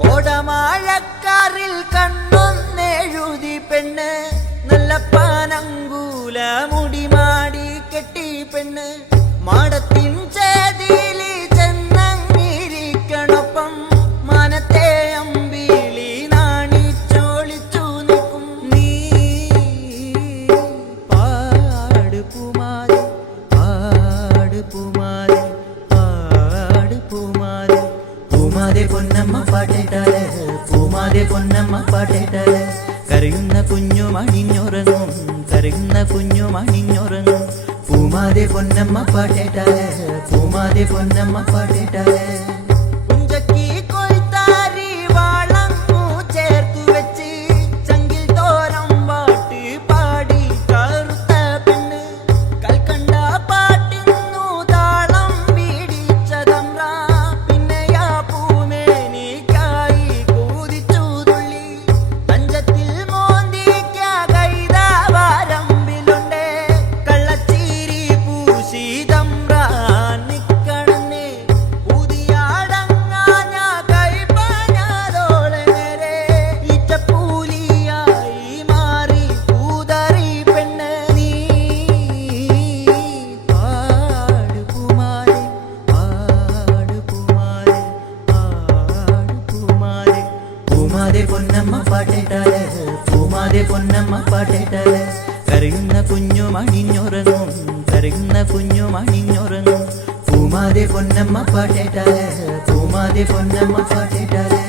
കോടമാഴക്കാറിൽ കണ്ണൊന്നെഴുതി പെണ്ണ്, നല്ല പാനങ്കൂല മുടിമാടി കെട്ടി പെണ്ണ്, മാടത്തിൻ ചേതിലി ചെന്നങ്ങിരിക്കണൊപ്പം മാനത്തെ അമ്പിളി നാണിച്ചോളിച്ചു നിൽക്കും. നീ പാട് പൂമാരി, പാട് പൂമാരി, പാട് പൂമാരി. പൂമാരെ പൊന്നമ്മ പാട്ടേട്ടാല്, പൂമാരെ പൊന്നമ്മ പാട്ടേട്ടാല്, കരയുന്ന കുഞ്ഞു മണിഞ്ഞുറങ്ങും, കരയുന്ന കുഞ്ഞു മണിഞ്ഞുറങ്ങും. പൂമാരെ പൊന്നമ്മ പാട്ടേട്ടാല്, പൂമാരെ പൊന്നമ്മ പാട്ടേട്ടാല്. കുഞ്ചക്കി കൊയ്ത്താരി വാളങ്ങു ചേർത്തു വെച്ച് ചങ്കിൽ തോരം പാട്ട് പാടി കറുത്ത പെണ്ണ്, കൽക്കണ്ട പാട്ടിന്നു താളം പിടിച്ചതമ്ര, പിന്നെയാ പൂമേനിക്കായി കൂതിച്ചു തുള്ളി. തഞ്ചത്തിൽ മോന്തിക്ക കൈത വരമ്പിലുണ്ടേ, കള്ളച്ചീരി പൂശിതമ്ര നിക്കണന്നേ. ഊതിയാടങ്ങാഞ്ഞ കൈപ്പഞ്ഞതോളെ നേരെ ഈറ്റപ്പൂലിയായി മാറി പൂതറി പെണ്ണ്. നീ പാട് പൂമാരി, പാട് പൂമാരി, പാട് പൂമാരി. പൂമാരെ പൊന്നമ്മ പാട്ടേട്ടാല്, പൂമാരെ പൊന്നമ്മ പാട്ടേട്ടാല്, കരയുന്ന കുഞ്ഞു മണിഞ്ഞുറങ്ങും, കരയുന്ന കുഞ്ഞു മണിഞ്ഞുറങ്ങും. പൂമാരെ പൊന്നമ്മ പാട്ടേട്ടാല്, പൂമാരെ പൊന്നമ്മ പാട്ടേട്ടാല്.